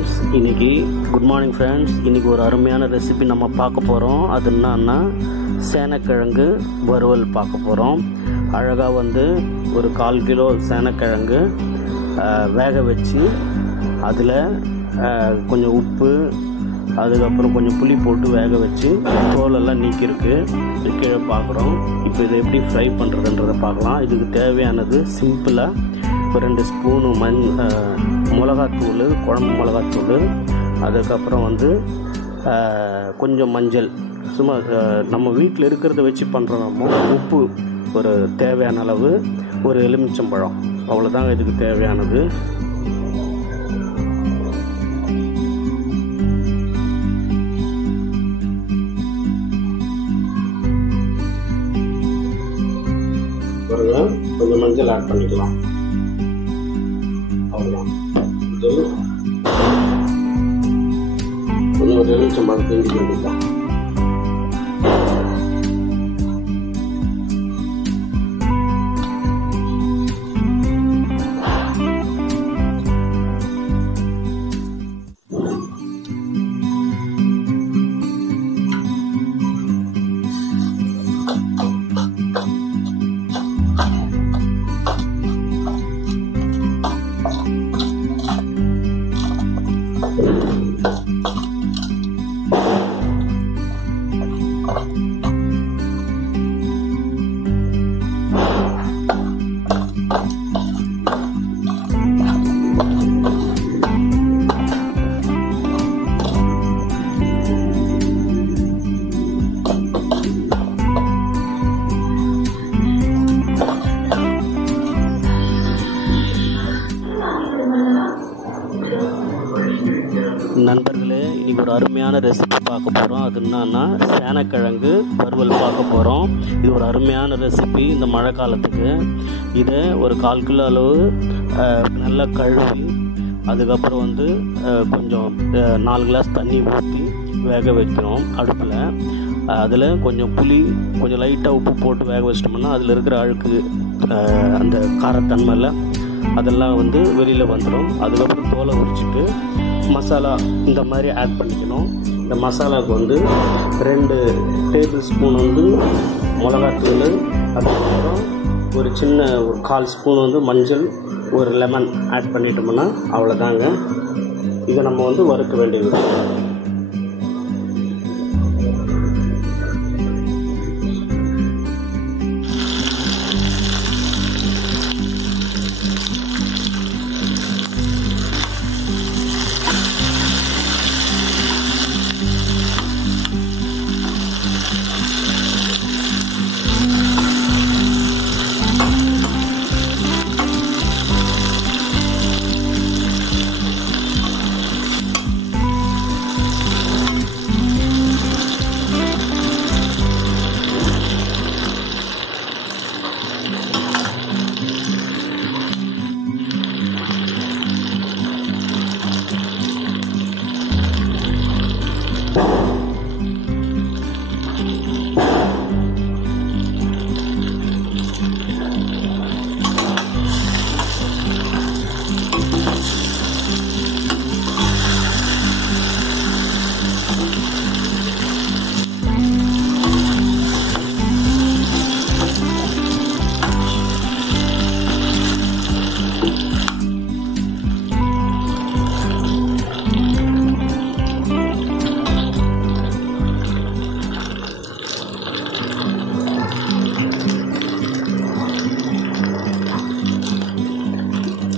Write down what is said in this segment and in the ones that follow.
Friends, good morning friends. இன்றைக்கி ஒரு அருமையான ரெசிபி நம்ம பார்க்க போகிறோம். அது என்னன்னா சேனக்கிழங்கு வறுவல் பார்க்க போகிறோம். அழகாக ஒரு 1/4 கிலோ சேனக்கிழங்கு வேக வச்சு அதில் கொஞ்சம் உப்பு, அதுக்கப்புறம் கொஞ்சம் புளி போட்டு வேக வச்சு தோலெல்லாம் நீக்கிருக்கு. இது கீழே பார்க்குறோம். இப்போ இதை எப்படி ஃப்ரை பண்ணுறதுன்றதை பார்க்கலாம். இதுக்கு தேவையானது சிம்பிளாக 2 ஸ்பூனு மிளகாத்தூள், குழம்பு மிளகாத்தூள், அதுக்கப்புறம் கொஞ்சம் மஞ்சள், சும்மா நம்ம வீட்டில் இருக்கிறத வச்சு பண்ணுறோமோ, உப்பு ஒரு தேவையான அளவு, ஒரு எலுமிச்சம்பழம், அவ்வளோதாங்க இதுக்கு தேவையானது. கொஞ்சம் மஞ்சள் ஆட் பண்ணிக்கலாம். அவ்வளோதான். கொஞ்சம் ஒரு எலுமிச்சம்பழம் பிழிஞ்சு வேண்டியதான். நண்பர்களே, இன்றைக்கி ஒரு அருமையான ரெசிபி பார்க்க போகிறோம். அது என்னன்னா சேனக்கிழங்கு வறுவல் பார்க்க போகிறோம். இது ஒரு அருமையான ரெசிபி இந்த மழை காலத்துக்கு. இதை ஒரு 1/4 கிலோ அளவு நல்லா கழுவி, அதுக்கப்புறம் கொஞ்சம் 4 கிளாஸ் தண்ணி ஊற்றி வேக வைக்கணும் அடுப்பில். அதில் கொஞ்சம் புளி, கொஞ்சம் லைட்டாக உப்பு போட்டு வேக வச்சிட்டோம்னா அதில் இருக்கிற அழுக்கு, அந்த காரத்தன்மையில் அதெல்லாம் வெளியில் வந்துடும். அதுக்கப்புறம் தோலை உரிச்சிட்டு மசாலா இந்த மாதிரி ஆட் பண்ணிக்கணும். இந்த மசாலாவுக்கு 2 டேபிள் ஸ்பூன் மிளகாத்தூள், அதுக்கப்புறம் ஒரு சின்ன 1/4 ஸ்பூன் மஞ்சள், ஒரு லெமன் ஆட் பண்ணிட்டோம்னா அவ்வளோதாங்க. இதை நம்ம வறுக்க வேண்டியது.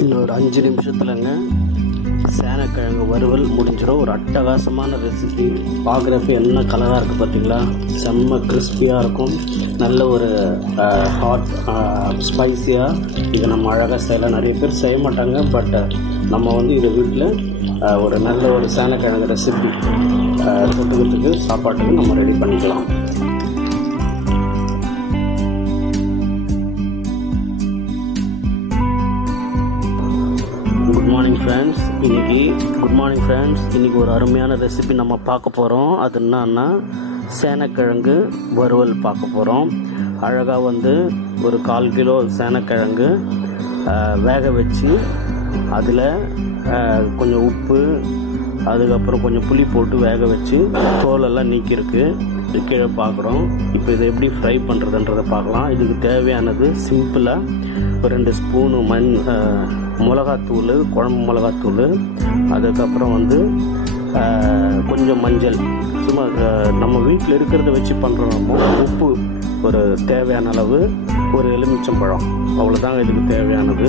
இன்னொரு 5 நிமிஷத்துலங்க சேனக்கிழங்கு வறுவல் முடிஞ்சிடும். ஒரு அட்டகாசமான ரெசிபி. பார்க்குறப்ப என்ன கலராக இருக்குது பார்த்தீங்களா? செம்ம கிறிஸ்பியாக இருக்கும். நல்ல ஒரு ஹாட் ஸ்பைஸியாக இதை நம்ம அழகாக செய்யலாம். நிறைய பேர் செய்ய மாட்டாங்க, பட் நம்ம இதை வீட்டில் ஒரு நல்ல ஒரு சேனக்கிழங்கு ரெசிபி தொட்டுக்கிறதுக்கு, சாப்பாட்டுக்கு நம்ம ரெடி பண்ணிக்கலாம். குட் மார்னிங் ஃப்ரெண்ட்ஸ், இன்றைக்கி ஒரு அருமையான ரெசிபி நம்ம பார்க்க போகிறோம். அது என்னன்னா சேனக்கிழங்கு வறுவல் பார்க்க போகிறோம். அழகாக ஒரு 1/4 கிலோ சேனக்கிழங்கு வேக வச்சு அதில் கொஞ்சம் உப்பு, அதுக்கப்புறம் கொஞ்சம் புளி போட்டு வேக வச்சு தோலெல்லாம் நீக்கிருக்கு. கீழே பார்க்குறோம். இப்போ இதை எப்படி ஃப்ரை பண்ணுறதுன்றதை பார்க்கலாம். இதுக்கு தேவையானது சிம்பிளாக ஒரு 2 ஸ்பூனு மிளகாத்தூள், குழம்பு மிளகாத்தூள், அதுக்கப்புறம் வந்து கொஞ்சம் மஞ்சள், சும்மா நம்ம வீட்டில் இருக்கிறத வச்சு பண்ணுறோமோ, உப்பு ஒரு தேவையான அளவு, ஒரு எலுமிச்சம்பழம், அவ்வளோதாங்க இதுக்கு தேவையானது.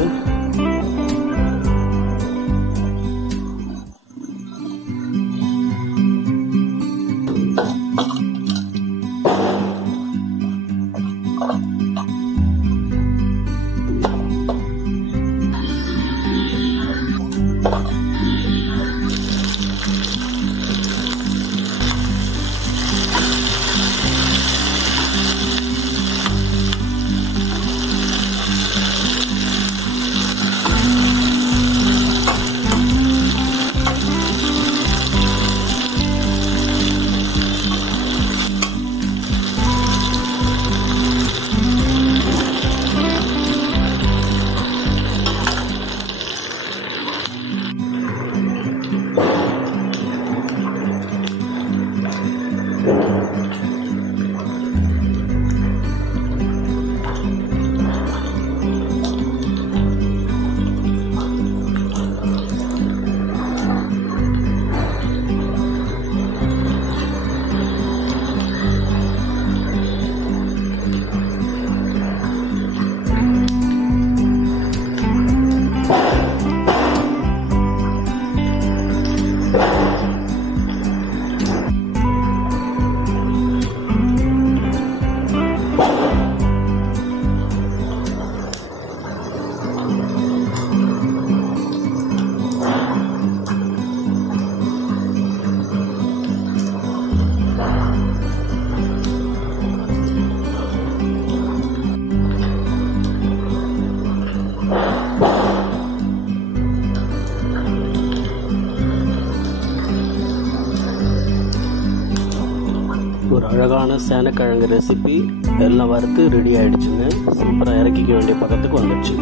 ஒரு அழகான சேனக்கிழங்கு ரெசிபி எல்லாம் வறுத்து ரெடி ஆகிடுச்சுங்க. சூப்பராக இறக்கிக்க வேண்டிய பக்கத்துக்கு வந்துடுச்சு.